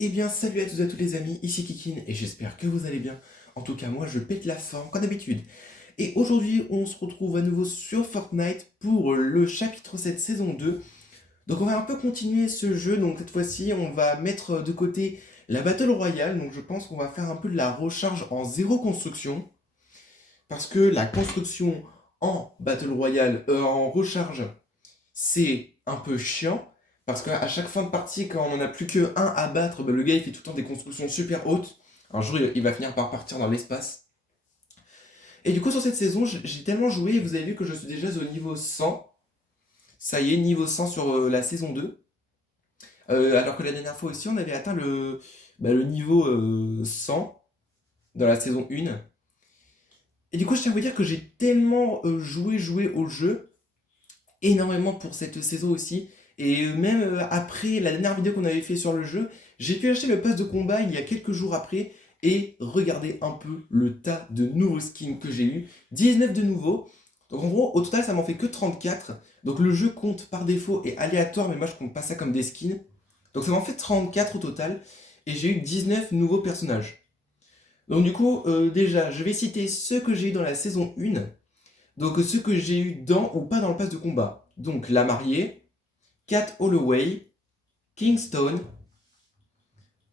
Eh bien, salut à tous et à tous les amis, ici Kikin et j'espère que vous allez bien. En tout cas, moi je pète la forme comme d'habitude. Et aujourd'hui, on se retrouve à nouveau sur Fortnite pour le chapitre 7 saison 2. Donc on va un peu continuer ce jeu, donc cette fois-ci, on va mettre de côté la Battle Royale. Donc je pense qu'on va faire un peu de la recharge en zéro construction. Parce que la construction en Battle Royale, en recharge, c'est un peu chiant. Parce qu'à chaque fin de partie, quand on n'en a plus que un à battre, bah, le gars il fait tout le temps des constructions super hautes. Un jour il va finir par partir dans l'espace. Et du coup sur cette saison, j'ai tellement joué, et vous avez vu que je suis déjà au niveau 100. Ça y est, niveau 100 sur la saison 2. Alors que la dernière fois aussi, on avait atteint le niveau 100 dans la saison 1. Et du coup, je tiens à vous dire que j'ai tellement joué au jeu, énormément pour cette saison aussi. Et même après la dernière vidéo qu'on avait fait sur le jeu, j'ai pu acheter le pass de combat il y a quelques jours après et regarder un peu le tas de nouveaux skins que j'ai eu. 19 de nouveaux. Donc en gros, au total, ça m'en fait que 34. Donc le jeu compte par défaut et aléatoire, mais moi je compte pas ça comme des skins. Donc ça m'en fait 34 au total. Et j'ai eu 19 nouveaux personnages. Donc du coup, déjà, je vais citer ceux que j'ai eu dans la saison 1. Donc ceux que j'ai eu dans ou pas dans le pass de combat. Donc la mariée, Cat Holloway, Kingstone,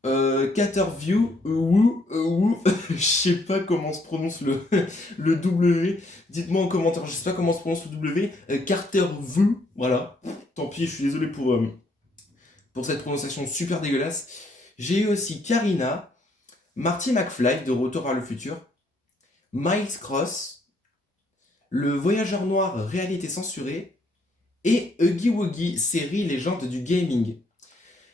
Caterview, Woo, je sais pas comment se prononce le W. Dites-moi en commentaire, je sais pas comment se prononce le W. Carterview, voilà. Tant pis, je suis désolé pour cette prononciation super dégueulasse. J'ai eu aussi Karina, Marty McFly de Retour vers le futur, Miles Cross, le voyageur noir réalité censurée, et Huggy Wuggy, série légende du gaming.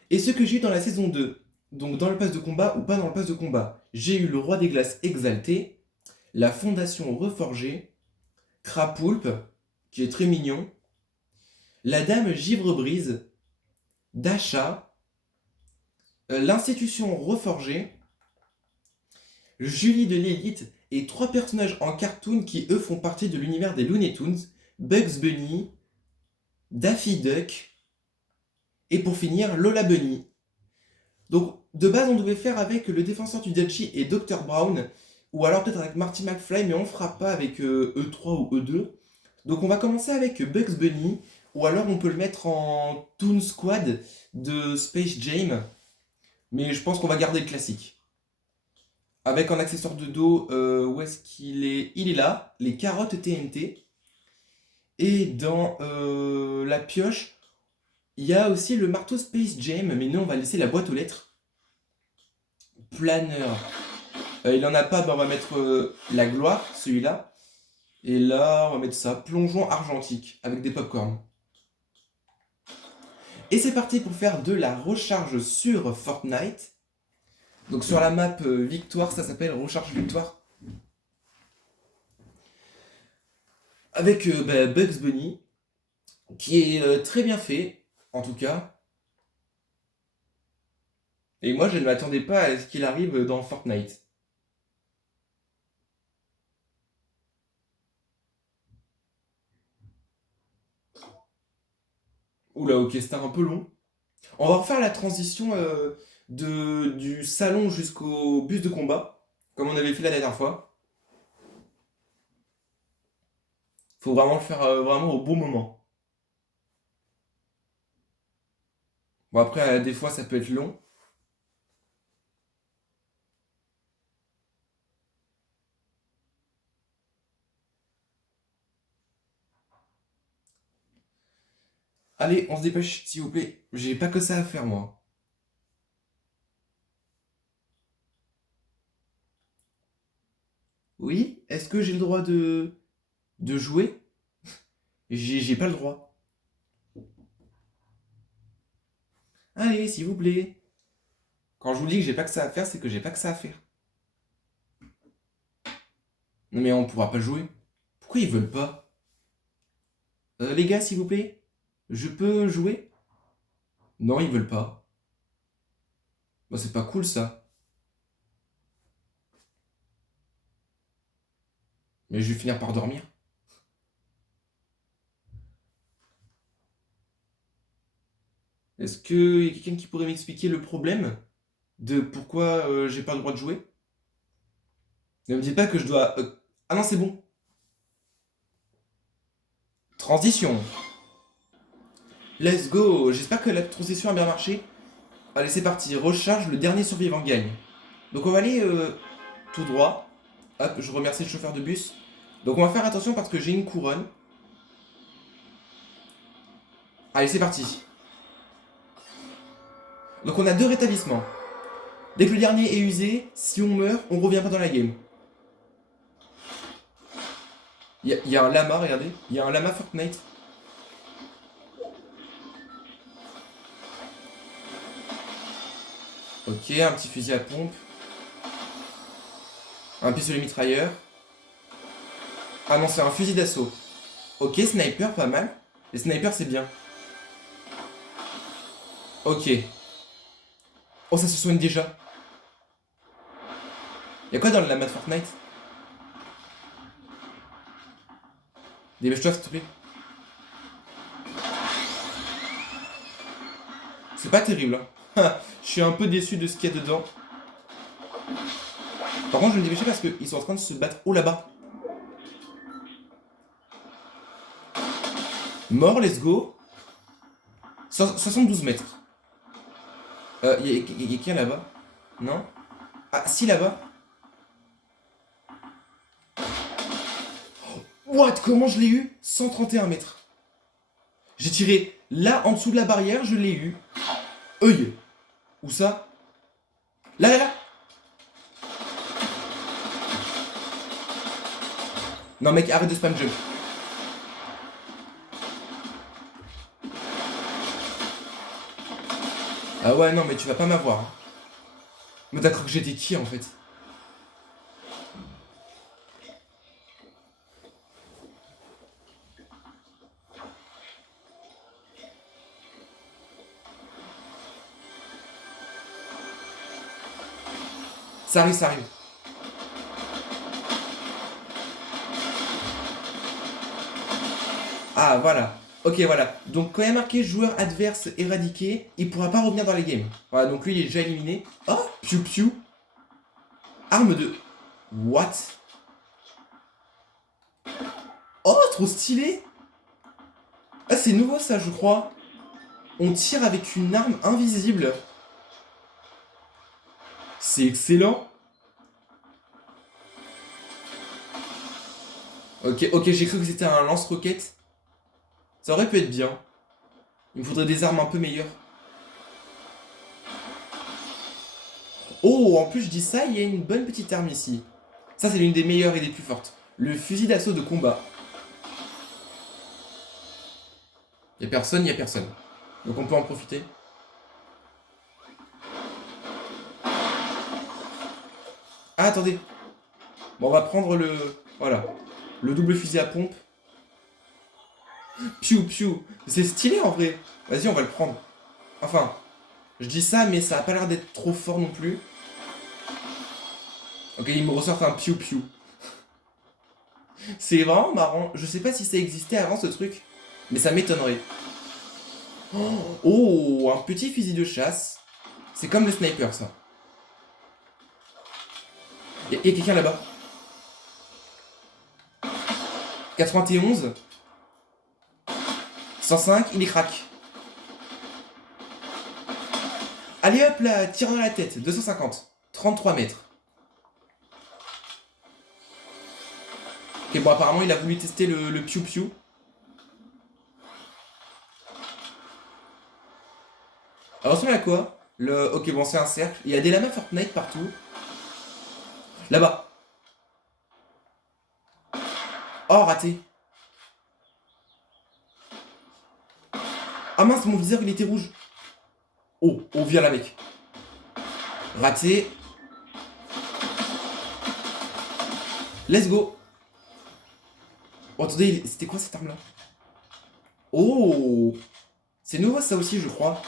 Et ce que j'ai eu dans la saison 2, donc dans le pass de combat ou pas dans le pass de combat, j'ai eu le roi des glaces exalté, la fondation reforgée, Crapoulpe, qui est très mignon, la dame Givre-Brise, Dasha, l'institution reforgée, Julie de l'élite et trois personnages en cartoon qui eux font partie de l'univers des Looney Tunes, Bugs Bunny, Daffy Duck et pour finir Lola Bunny. Donc, de base, on devait faire avec le défenseur du Duchy et Dr. Brown, ou alors peut-être avec Marty McFly, mais on fera pas avec E3 ou E2. Donc, on va commencer avec Bugs Bunny, ou alors on peut le mettre en Toon Squad de Space Jam, mais je pense qu'on va garder le classique. Avec un accessoire de dos, où est-ce qu'il est? Il est là, les carottes TNT. Et dans la pioche, il y a aussi le marteau Space Jam, mais nous on va laisser la boîte aux lettres. Planeur. Il en a pas, bah on va mettre la gloire, celui-là. Et là, on va mettre ça, plongeon argentique, avec des popcorn. Et c'est parti pour faire de la recharge sur Fortnite. Donc sur la map Victoire, ça s'appelle recharge Victoire. Avec bah, Bugs Bunny, qui est très bien fait, en tout cas. Et moi, je ne m'attendais pas à ce qu'il arrive dans Fortnite. Oula, ok, c'était un peu long. On va refaire la transition du salon jusqu'au bus de combat, comme on avait fait la dernière fois. Faut vraiment le faire vraiment au bon moment. Bon, après, des fois, ça peut être long. Allez, on se dépêche, s'il vous plaît. J'ai pas que ça à faire, moi. Oui, est-ce que j'ai le droit de jouer? J'ai pas le droit. Allez, s'il vous plaît. Quand je vous dis que j'ai pas que ça à faire, c'est que j'ai pas que ça à faire. Non mais on pourra pas jouer. Pourquoi ils veulent pas? Les gars, s'il vous plaît, je peux jouer? Non, ils veulent pas. Bah, c'est pas cool ça. Mais je vais finir par dormir. Est-ce qu'il y a quelqu'un qui pourrait m'expliquer le problème? de pourquoi j'ai pas le droit de jouer. Ne me dites pas que je dois... Ah non, c'est bon. Transition. Let's go. J'espère que la transition a bien marché. Allez, c'est parti. Recharge, le dernier survivant gagne. Donc on va aller tout droit. Hop, je remercie le chauffeur de bus. Donc on va faire attention parce que j'ai une couronne. Allez, c'est parti. Donc on a 2 rétablissements. Dès que le dernier est usé, si on meurt, on revient pas dans la game. Il y a un lama, regardez. Il y a un lama Fortnite. Ok, un petit fusil à pompe. Un pistolet mitrailleur. Ah non, c'est un fusil d'assaut. Ok, sniper, pas mal. Les snipers, c'est bien. Ok. Oh, ça se soigne déjà. Y'a quoi dans le lama de Fortnite? Dépêche-toi, s'il te plaît. C'est pas terrible, hein. Je suis un peu déçu de ce qu'il y a dedans. Par contre, je vais me dépêcher parce qu'ils sont en train de se battre. Oh, là-bas. Mort, let's go. 72 mètres. Y'a qui là-bas? Non? Ah, si, là-bas. What? Comment je l'ai eu? 131 mètres. J'ai tiré là, en dessous de la barrière, je l'ai eu. Œil. Où ça? Là, là, là. Non, mec, arrête de spam jump. Ah ouais, non, mais tu vas pas m'avoir. Hein. Mais t'as cru que j'étais qui, en fait? Ça arrive, ça arrive. Ah, voilà. Ok, voilà. Donc, quand il y a marqué joueur adverse éradiqué, il pourra pas revenir dans les games. Voilà, donc lui, il est déjà éliminé. Oh, piou piou. Arme de... What? Oh, trop stylé. Ah, c'est nouveau, ça, je crois. On tire avec une arme invisible. C'est excellent. Ok, ok, j'ai cru que c'était un lance-roquette. Ça aurait pu être bien. Il me faudrait des armes un peu meilleures. Oh, en plus je dis ça, il y a une bonne petite arme ici. Ça, c'est l'une des meilleures et des plus fortes. Le fusil d'assaut de combat. Y a personne, y a personne. Donc on peut en profiter. Ah, attendez. Bon, on va prendre le... Voilà. Le double fusil à pompe. Piou, piou. C'est stylé en vrai. Vas-y, on va le prendre. Enfin, je dis ça, mais ça a pas l'air d'être trop fort non plus. Ok, il me ressort un piou, piou. C'est vraiment marrant. Je sais pas si ça existait avant ce truc. Mais ça m'étonnerait. Oh, un petit fusil de chasse. C'est comme le sniper, ça. Y a quelqu'un là-bas. 91. 105, il est crack. Allez hop là, tire dans la tête. 250. 33 mètres. Ok, bon, apparemment, il a voulu tester le piou-piou. Alors, ressemble à quoi? Ok, bon, c'est un cercle. Il y a des lamas Fortnite partout. Là-bas. Oh, raté. Ah mince, mon viseur, il était rouge. Oh, on vient là, mec. Raté. Let's go. Oh, attendez, c'était quoi cette arme-là? Oh, c'est nouveau ça aussi, je crois.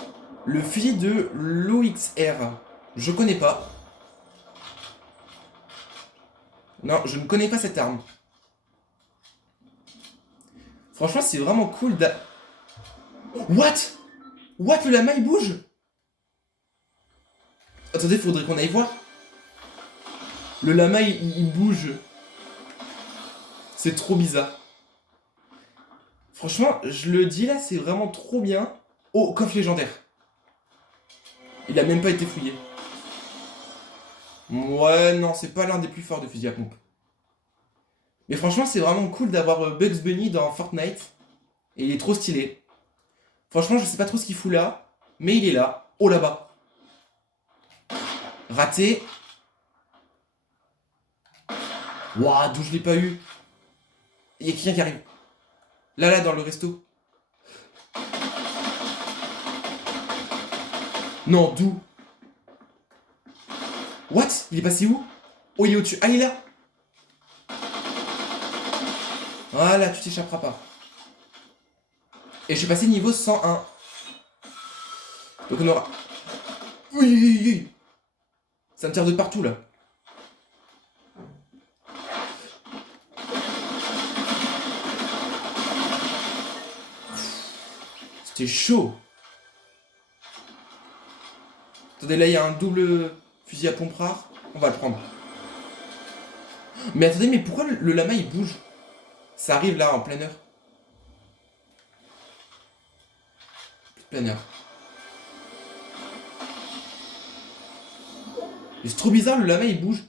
Le fusil de l'OXR. Je connais pas. Non, je ne connais pas cette arme. Franchement, c'est vraiment cool d'a... What? What? Le lama, il bouge? Attendez, faudrait qu'on aille voir. Le lama, il bouge. C'est trop bizarre. Franchement, je le dis là, c'est vraiment trop bien. Oh, coffre légendaire. Il a même pas été fouillé. Ouais, non, c'est pas l'un des plus forts de fusil à pompe. Mais franchement, c'est vraiment cool d'avoir Bugs Bunny dans Fortnite. Et il est trop stylé. Franchement, je sais pas trop ce qu'il fout là. Mais il est là. Oh, là-bas. Raté. Waouh, d'où je l'ai pas eu. Il y a quelqu'un qui arrive. Là, dans le resto. Non, d'où? What? Il est passé où? Oh, il est au-dessus. Ah, il est là. Voilà, tu t'échapperas pas. Et je suis passé niveau 101. Donc on aura... Oui, oui, oui. Ça me tire de partout, là. C'était chaud. Attendez, là, il y a un double fusil à pompe rare. On va le prendre. Mais attendez, mais pourquoi le lama, il bouge? Ça arrive, là, en pleine heure. Pleine heure. Mais c'est trop bizarre, le lama, il bouge.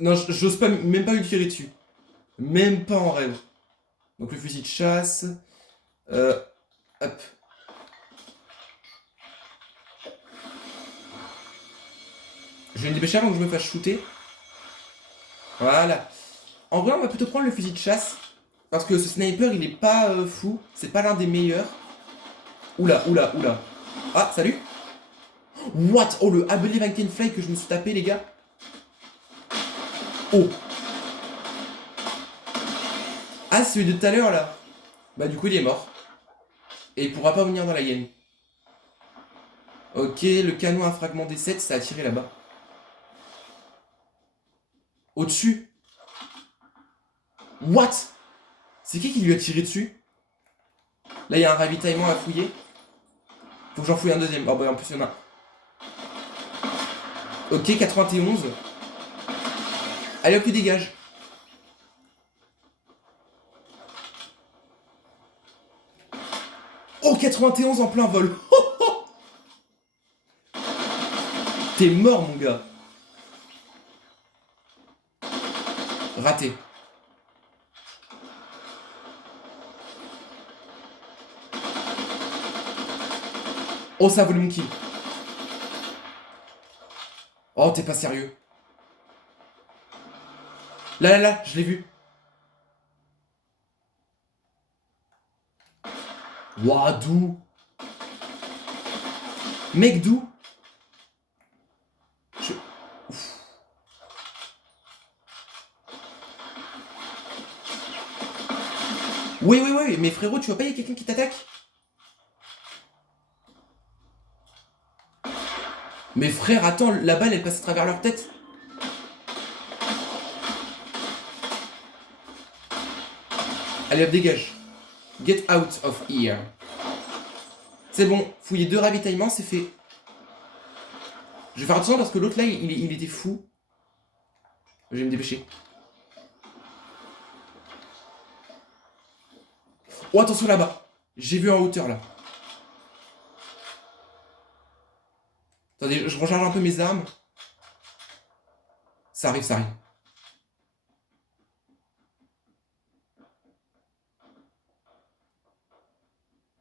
Non, j'ose pas, même pas lui tirer dessus. Même pas en rêve. Donc le fusil de chasse. Hop. Je vais me dépêcher avant que je me fasse shooter. Voilà. En vrai, on va plutôt prendre le fusil de chasse. Parce que ce sniper, il est pas fou. C'est pas l'un des meilleurs. Oula, oula, oula. Ah, salut. What? Oh, le I Believe I Can Fly que je me suis tapé, les gars. Oh. Ah, celui de tout à l'heure, là. Bah, du coup, il est mort. Et il pourra pas venir dans la game. Ok, le canon à fragment des 7, ça a tiré là-bas. Au-dessus. What? C'est qui lui a tiré dessus? Là, il y a un ravitaillement à fouiller. Faut que j'en fouille un deuxième. Oh, bah, en plus, il y en a un. Ok, 91. Allez, hop, tu dégages. Oh, 91 en plein vol. T'es mort, mon gars. Raté. Oh, ça a volé mon kill. Oh, t'es pas sérieux. Là, je l'ai vu. Ouah, d'où? Mec, d'où? Ouf. Oui, mais frérot, tu vois pas, il y a quelqu'un qui t'attaque? Mais frère, attends, la balle, elle passe à travers leur tête. Allez, hop, dégage. Get out of here. C'est bon, fouiller 2 ravitaillements, c'est fait. Je vais faire attention parce que l'autre là, il était fou. Je vais me dépêcher. Oh, attention là-bas. J'ai vu en hauteur là. Attendez, je recharge un peu mes armes. Ça arrive, ça arrive.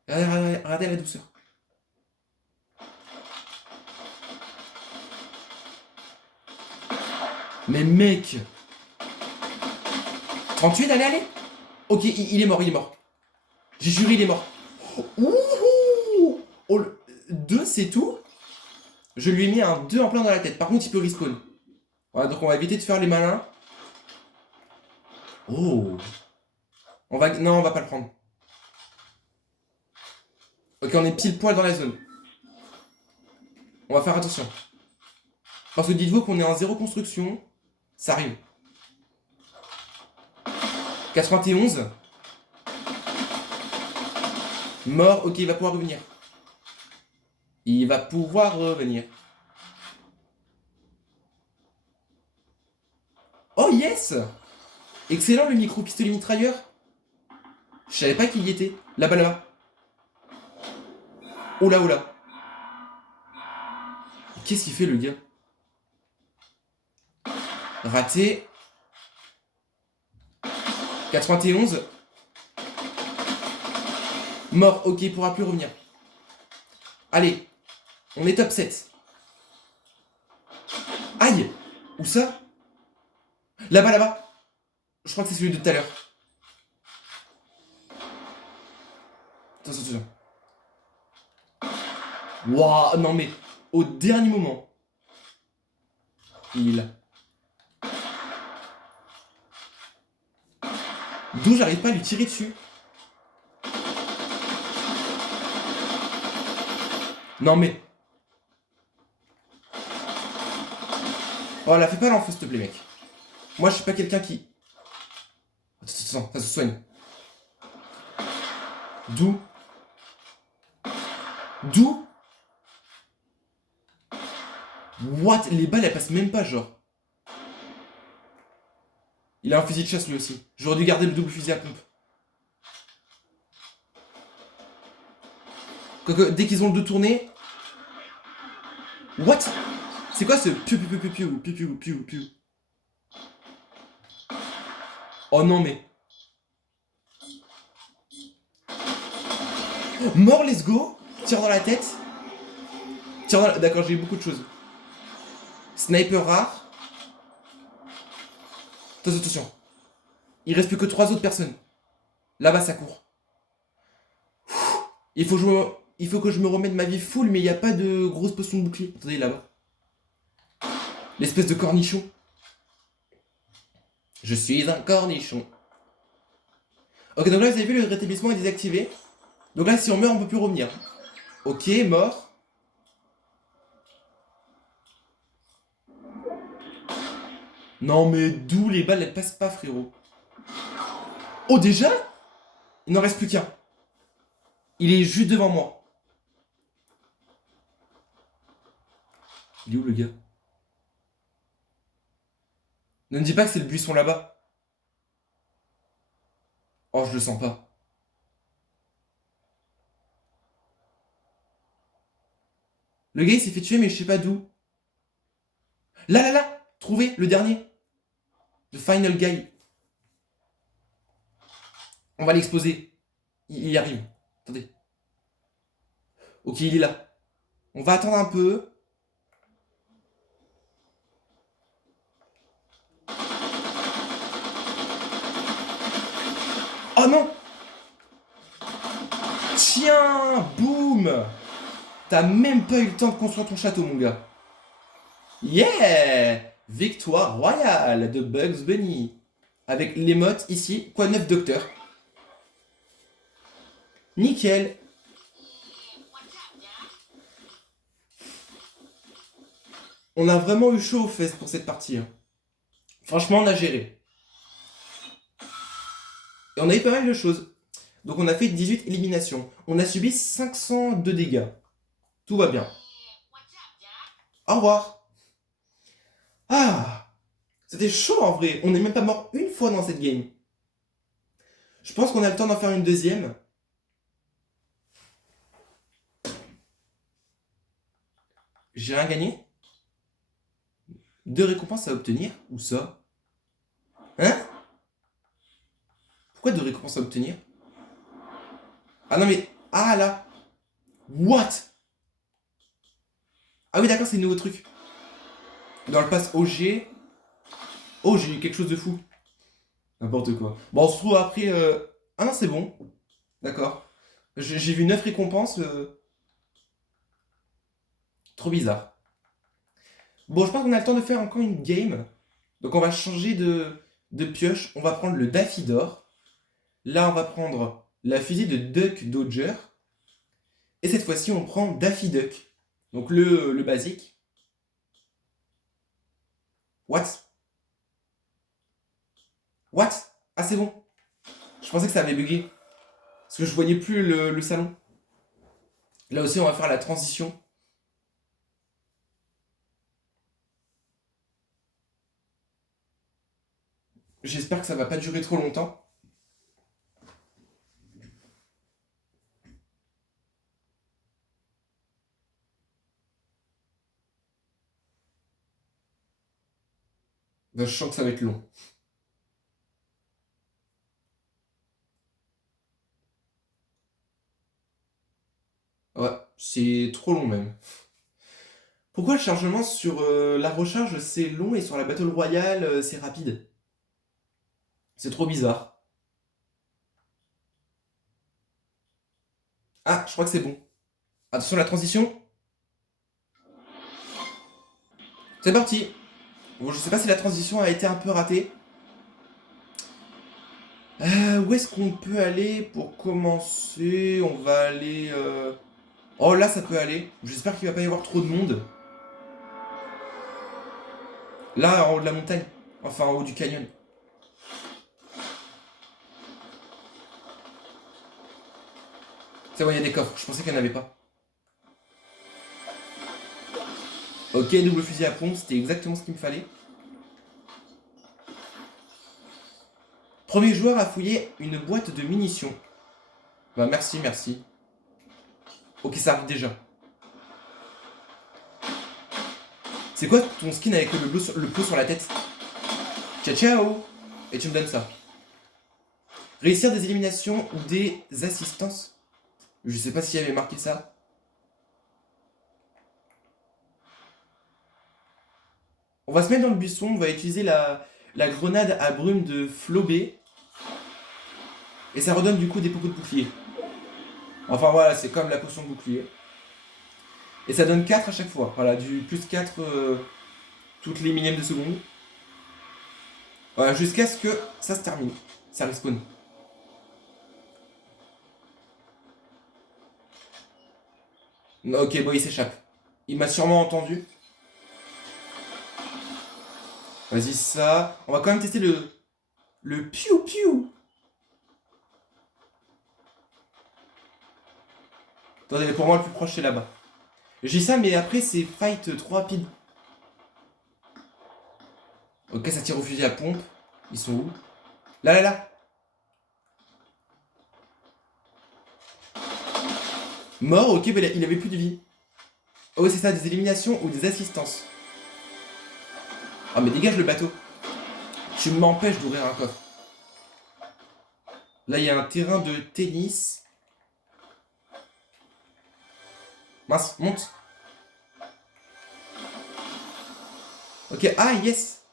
Regardez la douceur. Mais mec! 38, allez! Ok, il est mort, il est mort. J'ai juré, il est mort. Ouh! Oh, 2, c'est tout? Je lui ai mis un 2 en plein dans la tête. Par contre, il peut respawn. Voilà, donc on va éviter de faire les malins. Oh! Non, on va pas le prendre. Ok, on est pile poil dans la zone. On va faire attention. Parce que dites-vous qu'on est en 0 construction. Ça arrive. 91. Mort. Ok, il va pouvoir revenir. Il va pouvoir revenir. Oh yes! Excellent le micro-pistolet mitrailleur. Je savais pas qu'il y était. Là-bas, là-bas. Oh là, oh là. Qu'est-ce qu'il fait le gars? Raté. 91. Mort, ok, il pourra plus revenir. Allez, on est top 7. Aïe! Où ça? Là-bas, là-bas. Je crois que c'est celui de tout à l'heure. Attention, attention. Waouh, non mais, au dernier moment. Il est là. D'où j'arrive pas à lui tirer dessus. Non mais. Oh là, fais pas l'enfeu s'il te plaît mec. Moi je suis pas quelqu'un qui... Attends, ça se soigne. D'où? D'où? What? Les balles elles passent même pas genre. Il a un fusil de chasse lui aussi. J'aurais dû garder le double fusil à pompe. Quoique, dès qu'ils ont le dos tourné... What? C'est quoi ce piou piou piou piou piou piou piou piou? Oh non mais... Mort, let's go. Tire dans la tête. Tire dans la... D'accord, j'ai eu beaucoup de choses. Sniper rare. Attention, attention. Il reste plus que 3 autres personnes. Là-bas, ça court. Il faut que je me remette ma vie full, mais il n'y a pas de grosse potion de bouclier. Attendez, là-bas. L'espèce de cornichon. Je suis un cornichon. Ok, donc là, vous avez vu, le rétablissement est désactivé. Donc là, si on meurt, on peut plus revenir. Ok, mort. Non, mais d'où les balles, elles passent pas, frérot? Oh, déjà? Il n'en reste plus qu'un. Il est juste devant moi. Il est où, le gars? Ne me dis pas que c'est le buisson là-bas. Oh, je le sens pas. Le gars, il s'est fait tuer, mais je sais pas d'où. Là, là, là! Trouvé, le dernier. The final guy. On va l'exposer. Il y arrive. Attendez. Ok, il est là. On va attendre un peu. Oh non! Tiens! Boum! T'as même pas eu le temps de construire ton château, mon gars. Yeah! Victoire royale de Bugs Bunny. Avec l'émote ici. Quoi de neuf, docteur? Nickel. On a vraiment eu chaud aux fesses pour cette partie. Hein. Franchement, on a géré. Et on a eu pas mal de choses. Donc on a fait 18 éliminations. On a subi 502 dégâts. Tout va bien. Au revoir. Ah! C'était chaud en vrai. On n'est même pas mort une fois dans cette game. Je pense qu'on a le temps d'en faire une deuxième. J'ai rien gagné? 2 récompenses à obtenir? Où ça? Hein? Pourquoi 2 récompenses à obtenir? Ah non mais... Ah là! What? Ah oui d'accord, c'est le nouveau truc. Dans le pass OG... Oh, j'ai eu quelque chose de fou. N'importe quoi. Bon, on se retrouve après... Ah non, c'est bon. D'accord. J'ai vu 9 récompenses. Trop bizarre. Bon, je pense qu'on a le temps de faire encore une game. Donc on va changer de pioche. On va prendre le Daffy d'or. Là, on va prendre la fusée de Duck Dodger. Et cette fois-ci, on prend Daffy Duck. Donc le basique. What? What? Ah, c'est bon. Je pensais que ça avait bugué. Parce que je voyais plus le salon. Là aussi, on va faire la transition. J'espère que ça va pas durer trop longtemps. Ben, je sens que ça va être long. Ouais, c'est trop long même. Pourquoi le chargement sur la recharge c'est long et sur la Battle Royale c'est rapide? C'est trop bizarre. Ah, je crois que c'est bon. Attention la transition. C'est parti. Bon, je sais pas si la transition a été un peu ratée. Où est-ce qu'on peut aller pour commencer? On va aller... Oh là ça peut aller. J'espère qu'il va pas y avoir trop de monde. Là en haut de la montagne. Enfin en haut du canyon. C'est bon, il y a des coffres. Je pensais qu'il n'y en avait pas. Ok, double fusil à pompe, c'était exactement ce qu'il me fallait. Premier joueur à fouiller une boîte de munitions. Bah merci, merci. Ok, ça arrive déjà. C'est quoi ton skin avec le pot sur la tête? Ciao ciao. Et tu me donnes ça. Réussir des éliminations ou des assistances. Je sais pas s'il y avait marqué ça. On va se mettre dans le buisson, on va utiliser la grenade à brume de Flobé. Et ça redonne du coup des popos de bouclier. Enfin voilà, c'est comme la potion de bouclier. Et ça donne 4 à chaque fois. Voilà, du plus 4 toutes les millièmes de seconde. Voilà, jusqu'à ce que ça se termine. Ça respawn. Ok, bon, il s'échappe. Il m'a sûrement entendu. Vas-y, ça. On va quand même tester le piou-piou. Attendez, pour moi, le plus proche, c'est là-bas. J'ai ça, mais après, c'est fight trop rapide. Ok, ça tire au fusil à pompe. Ils sont où? Là, là, là. Mort, ok, mais il avait plus de vie. Oh, c'est ça, des éliminations ou des assistances. Ah, mais dégage le bateau. Tu m'empêches d'ouvrir un coffre. Là, il y a un terrain de tennis. Mince, monte. Ok, ah, yes.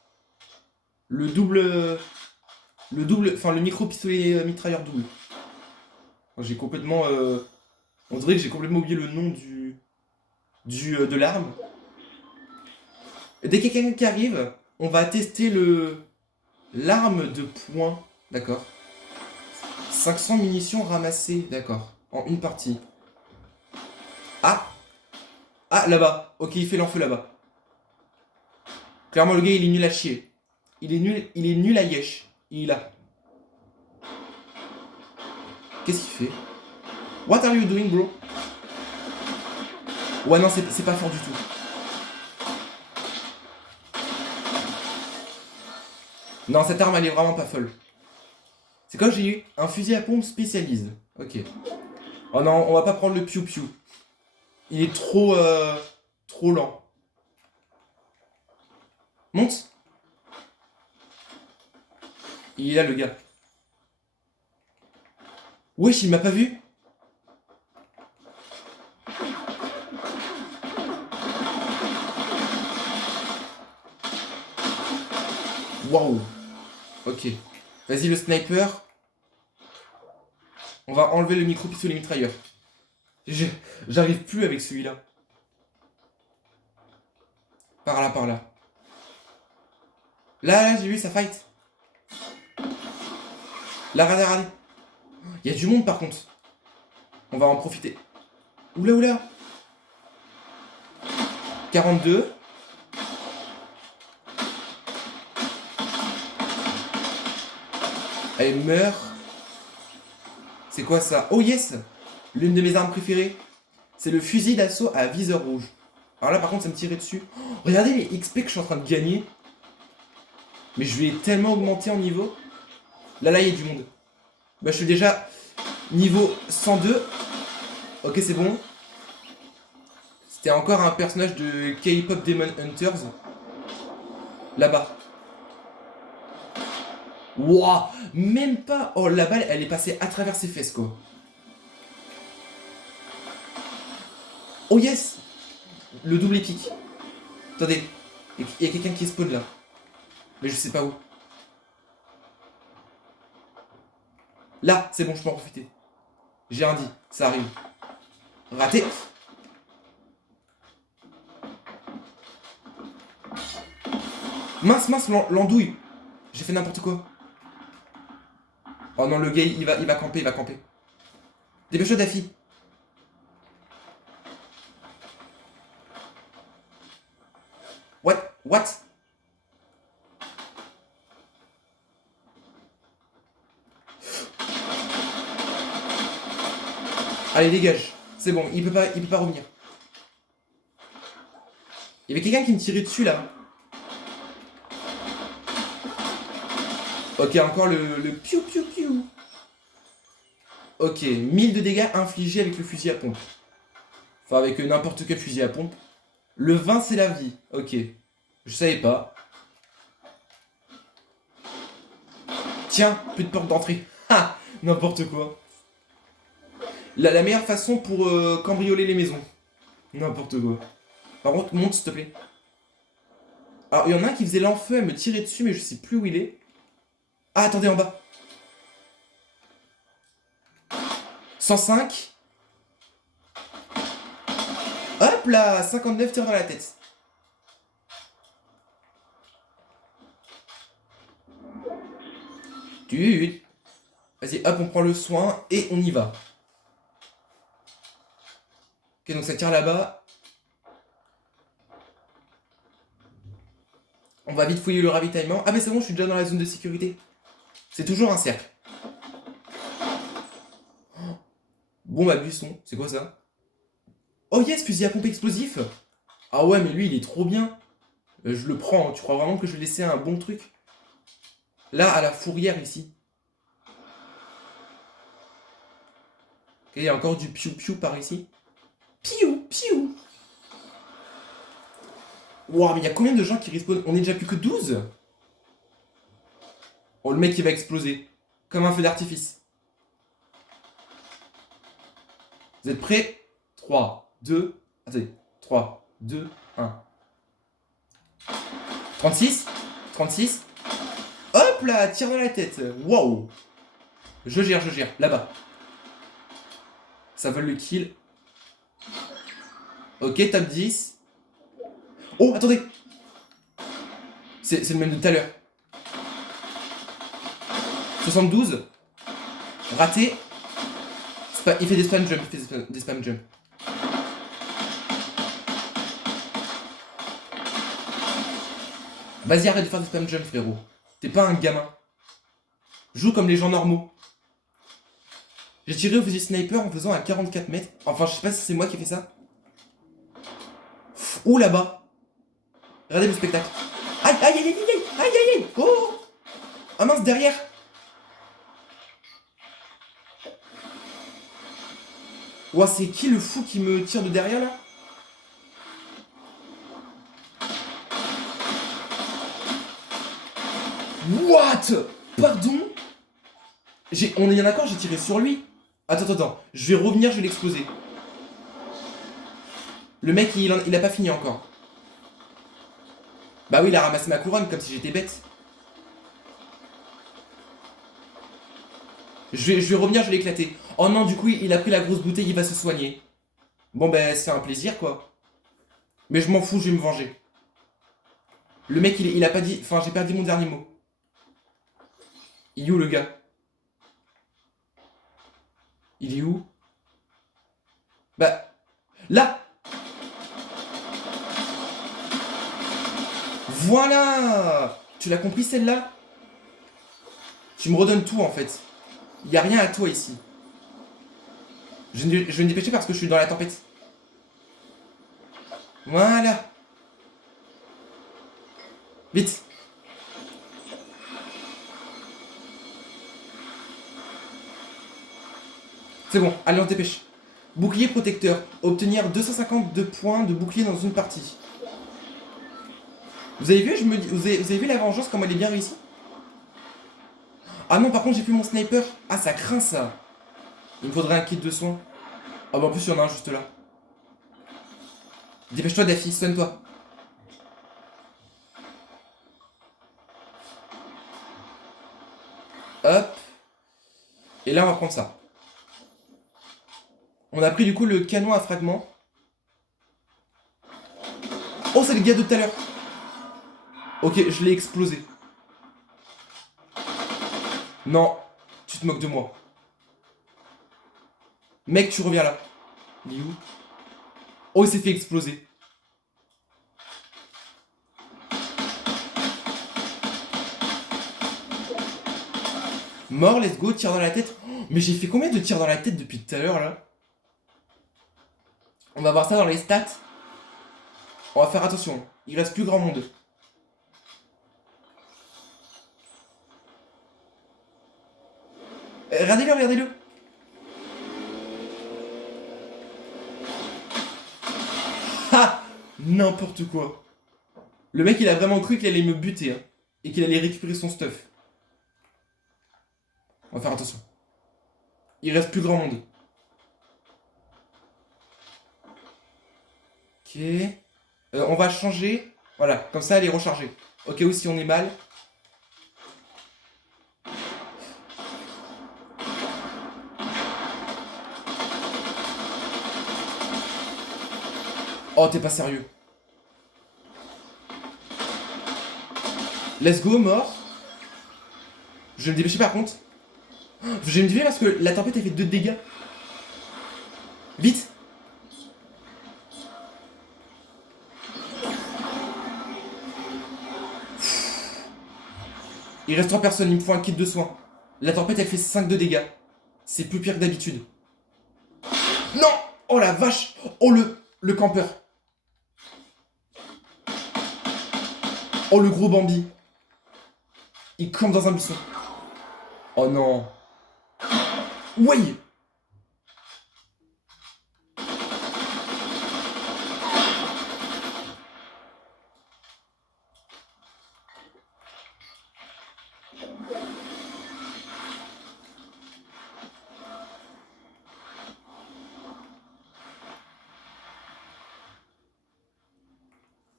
Le double... Le double... Enfin, le micro-pistolet mitrailleur double. J'ai complètement... On dirait que j'ai complètement oublié le nom de l'arme. Dès qu'il y a quelqu'un qui arrive, on va tester l'arme de poing. D'accord. 500 munitions ramassées. D'accord. En une partie. Ah. Ah, là-bas. Ok, il fait l'enfeu là-bas. Clairement, le gars, il est nul à chier. Il est nul à yesh. Il est là. Qu'est-ce qu'il fait? What are you doing, bro? Ouais, non, c'est pas fort du tout. Non, cette arme, elle est vraiment pas folle. C'est comme j'ai eu un fusil à pompe spécialisé. Ok. Oh non, on va pas prendre le piou-piou. Il est trop lent. Monte. Il est là, le gars. Wesh, il m'a pas vu? Waouh. Ok. Vas-y, le sniper. On va enlever le micro-pistolet mitrailleur. J'arrive plus avec celui-là. Par là, par là. Là, j'ai vu, ça fight. Là, regardez. Il y a du monde, par contre. On va en profiter. Oula, oula. 42. Elle meurt. C'est quoi ça? Oh yes. L'une de mes armes préférées. C'est le fusil d'assaut à viseur rouge. Alors là, par contre, ça me tirait dessus. Oh, regardez les XP que je suis en train de gagner. Mais je vais tellement augmenter en niveau. Là, il y a du monde. Bah, je suis déjà niveau 102. Ok, c'est bon. C'était encore un personnage de K-Pop Demon Hunters. Là-bas. Wouah, même pas. Oh, la balle, elle est passée à travers ses fesses, quoi. Oh, yes. Le double épique. Attendez. Il y a quelqu'un qui spawn là. Mais je sais pas où. Là, c'est bon, je peux en profiter. J'ai un dit, ça arrive. Raté. Mince, l'andouille. J'ai fait n'importe quoi. Oh non, le gars, il va camper, il va camper. Dépêche-toi, Daffy. What? Allez, dégage. C'est bon, il peut pas revenir. Il y avait quelqu'un qui me tirait dessus, là. Ok, encore le piou piou piou. Ok, 1000 de dégâts infligés avec le fusil à pompe. Enfin, avec n'importe quel fusil à pompe. Le 20, c'est la vie. Ok. Je savais pas. Tiens, plus de porte d'entrée. Ha! N'importe quoi. La meilleure façon pour cambrioler les maisons. N'importe quoi. Par contre, monte s'il te plaît. Alors, il y en a un qui faisait l'enfeu, elle me tirait dessus, mais je sais plus où il est. Ah, attendez, en bas. 105. Hop là, 59 tirs dans la tête. Vas-y, hop, on prend le soin et on y va. Ok, donc ça tire là-bas. On va vite fouiller le ravitaillement. Ah mais c'est bon, je suis déjà dans la zone de sécurité. C'est toujours un cercle. Bon bah buisson, c'est quoi ça? Oh yes, fusil à pompe explosif. Ah ouais, mais lui, il est trop bien. Je le prends, hein. Tu crois vraiment que je vais laisser un bon truc? Là, à la fourrière, ici. Ok, il y a encore du piou-piou par ici. Piou. Wow, mais il y a combien de gens qui respawnent? On est déjà plus que 12. Oh, le mec, il va exploser. Comme un feu d'artifice. Vous êtes prêts? 3, 2... Attendez. 3, 2, 1. 36. Hop là, tire dans la tête. Waouh. Je gère. Là-bas. Ça vole le kill. Ok, top 10. Oh, attendez. C'est le même de tout à l'heure. 72. Raté. Il fait des spam jump. Vas-y, arrête de faire des spam jump, frérot. T'es pas un gamin. Joue comme les gens normaux. J'ai tiré au fusil sniper en faisant à 44 mètres. Enfin, je sais pas si c'est moi qui ai fait ça. Ouh, là-bas. Regardez le spectacle. Aïe. Oh. Ah mince, derrière. Ouah, c'est qui le fou qui me tire de derrière, là? What? Pardon? On est bien d'accord, j'ai tiré sur lui. Attends. Je vais revenir, je vais l'exploser. Le mec, il a pas fini encore. Bah oui, il a ramassé ma couronne comme si j'étais bête. Je vais revenir, je vais l'éclater. Oh non, du coup, il a pris la grosse bouteille, il va se soigner. Bon, ben, c'est un plaisir, quoi. Mais je m'en fous, je vais me venger. Le mec, il a pas dit... Enfin, j'ai perdu mon dernier mot. Il est où, le gars? Il est où? Bah... Là! Voilà! Tu l'as compris, celle-là? Tu me redonnes tout, en fait. Il y a rien à toi, ici. Je vais me dépêcher parce que je suis dans la tempête. Voilà. Vite. C'est bon, allez, on se dépêche. Bouclier protecteur. Obtenir 252 points de bouclier dans une partie. Vous avez vu, vous avez vu la vengeance, comment elle est bien réussie? Ah non, par contre, j'ai plus mon sniper. Ah, ça craint, ça. Il me faudrait un kit de soins. Ah bah en plus, il y en a un juste là. Dépêche-toi, Daffy, sonne-toi. Hop. Et là, on va prendre ça. On a pris du coup le canon à fragments. Oh, c'est le gars de tout à l'heure. Ok, je l'ai explosé. Non, tu te moques de moi. Mec, tu reviens là. Il est où? Oh, il s'est fait exploser. Mort, let's go, tir dans la tête. Oh, mais j'ai fait combien de tirs dans la tête depuis tout à l'heure là? On va voir ça dans les stats. On va faire attention. Il reste plus grand monde. Regardez-le, regardez-le. Ha! N'importe quoi. Le mec, il a vraiment cru qu'il allait me buter. Hein, et qu'il allait récupérer son stuff. On va faire attention. Il reste plus grand monde. Ok. On va changer. Voilà, comme ça, elle est rechargée. Au cas où si on est mal. Oh, t'es pas sérieux. Let's go, mort. Je vais me dépêcher par contre. Je vais me dépêcher parce que la tempête a fait 2 dégâts. Vite. Il reste 3 personnes, il me faut un kit de soins. La tempête elle fait 5 de dégâts. C'est plus pire que d'habitude. Non! Oh la vache! Oh le campeur. Oh le gros Bambi. Il campe dans un buisson. Oh non. Oui!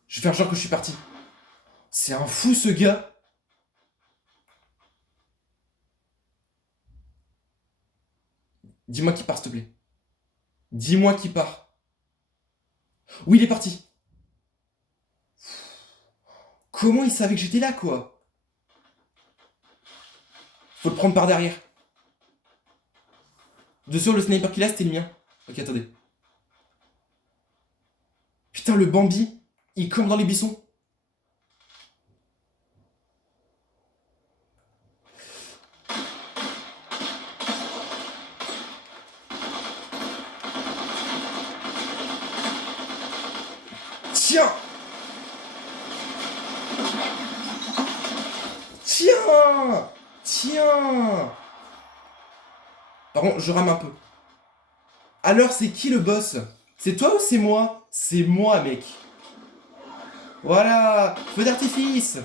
Je vais faire genre que je suis parti. C'est un fou ce gars. Dis-moi qu'il part s'il te plaît. Dis-moi qu'il part. Oui, il est parti. Comment il savait que j'étais là, quoi? Faut le prendre par derrière. De sûr, le sniper qu'il a, c'était le mien. Ok, attendez. Putain, le Bambi, il campe dans les buissons. Tiens! Tiens! Tiens! Par contre, je rame un peu. Alors, c'est qui le boss? C'est toi ou c'est moi? C'est moi, mec. Voilà! Feu d'artifice!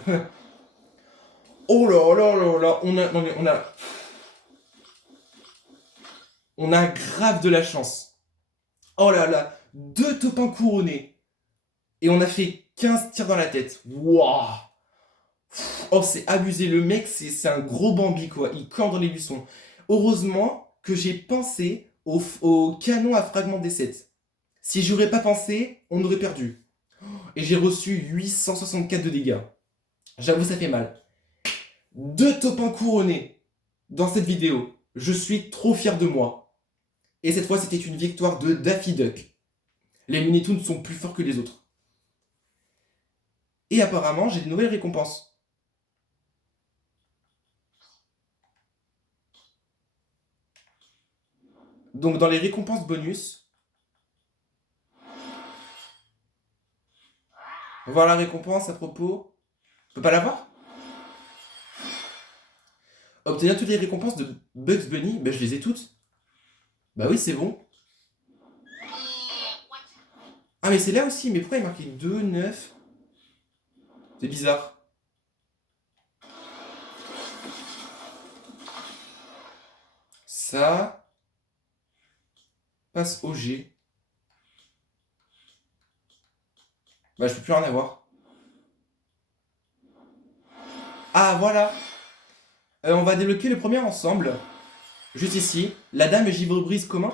Oh là là là là! Non mais on a grave de la chance. Oh là là! 2 topins couronnés. Et on a fait 15 tirs dans la tête. Waouh! Oh, c'est abusé. Le mec, c'est un gros Bambi, quoi. Il campe dans les buissons. Heureusement que j'ai pensé au canon à fragments D7. Si j'aurais pas pensé, on aurait perdu. Et j'ai reçu 864 de dégâts. J'avoue, ça fait mal. 2 topins couronnés dans cette vidéo. Je suis trop fier de moi. Et cette fois, c'était une victoire de Daffy Duck. Les Looney Tunes sont plus forts que les autres. Et apparemment, j'ai de nouvelles récompenses. Donc dans les récompenses bonus, voir la récompense à propos. On peut pas l'avoir? Obtenir toutes les récompenses de Bugs Bunny, ben je les ai toutes. Bah oui, c'est bon. Ah, mais c'est là aussi. Mais pourquoi il est marqué 2, 9? C'est bizarre. Ça passe au G. Bah, je peux plus rien avoir. Ah, voilà. On va débloquer le premier ensemble. Juste ici. La dame et givre brise commun.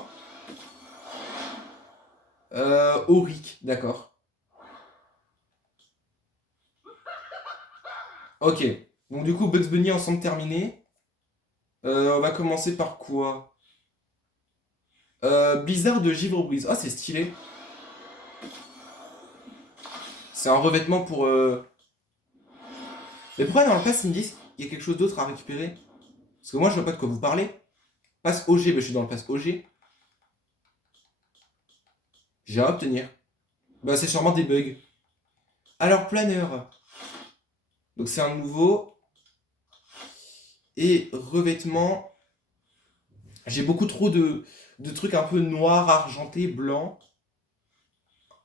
Auric, d'accord. Ok. Donc du coup, Bugs Bunny ensemble terminé. On va commencer par quoi? Blizzard de givre brise. Ah, c'est stylé. C'est un revêtement pour... Mais pourquoi dans le pass ils me disent qu'il y a quelque chose d'autre à récupérer? Parce que moi je vois pas de quoi vous parlez. Passe OG, bah, je suis dans le pass OG. J'ai à obtenir. Bah c'est sûrement des bugs. Alors planeur. Donc c'est un nouveau. Et revêtement. J'ai beaucoup trop de trucs un peu noirs, argentés, blancs.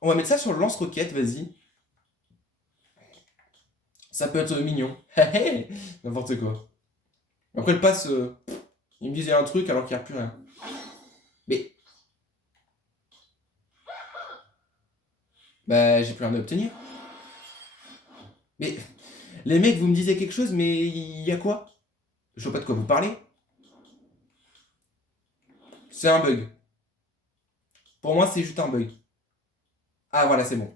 On va mettre ça sur le lance-roquette, vas-y. Ça peut être mignon. N'importe quoi. Après le pass, il me disait un truc alors qu'il n'y a plus rien. Mais, bah j'ai plus rien à obtenir. Mais, les mecs, vous me disiez quelque chose, mais il y a quoi? Je vois pas de quoi vous parlez. C'est un bug. Pour moi, c'est juste un bug. Ah voilà, c'est bon.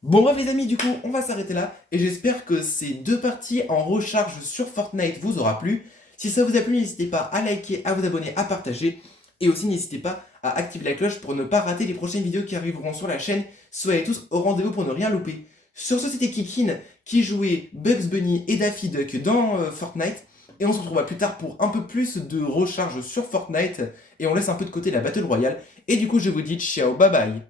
Bon bref les amis, du coup, on va s'arrêter là. Et j'espère que ces deux parties en recharge sur Fortnite vous aura plu. Si ça vous a plu, n'hésitez pas à liker, à vous abonner, à partager. Et aussi, n'hésitez pas à activer la cloche pour ne pas rater les prochaines vidéos qui arriveront sur la chaîne. Soyez tous au rendez-vous pour ne rien louper. Sur ce, c'était Kikin qui jouait Bugs Bunny et Daffy Duck dans Fortnite. Et on se retrouvera plus tard pour un peu plus de recharge sur Fortnite. Et on laisse un peu de côté la Battle Royale. Et du coup, je vous dis ciao, bye bye.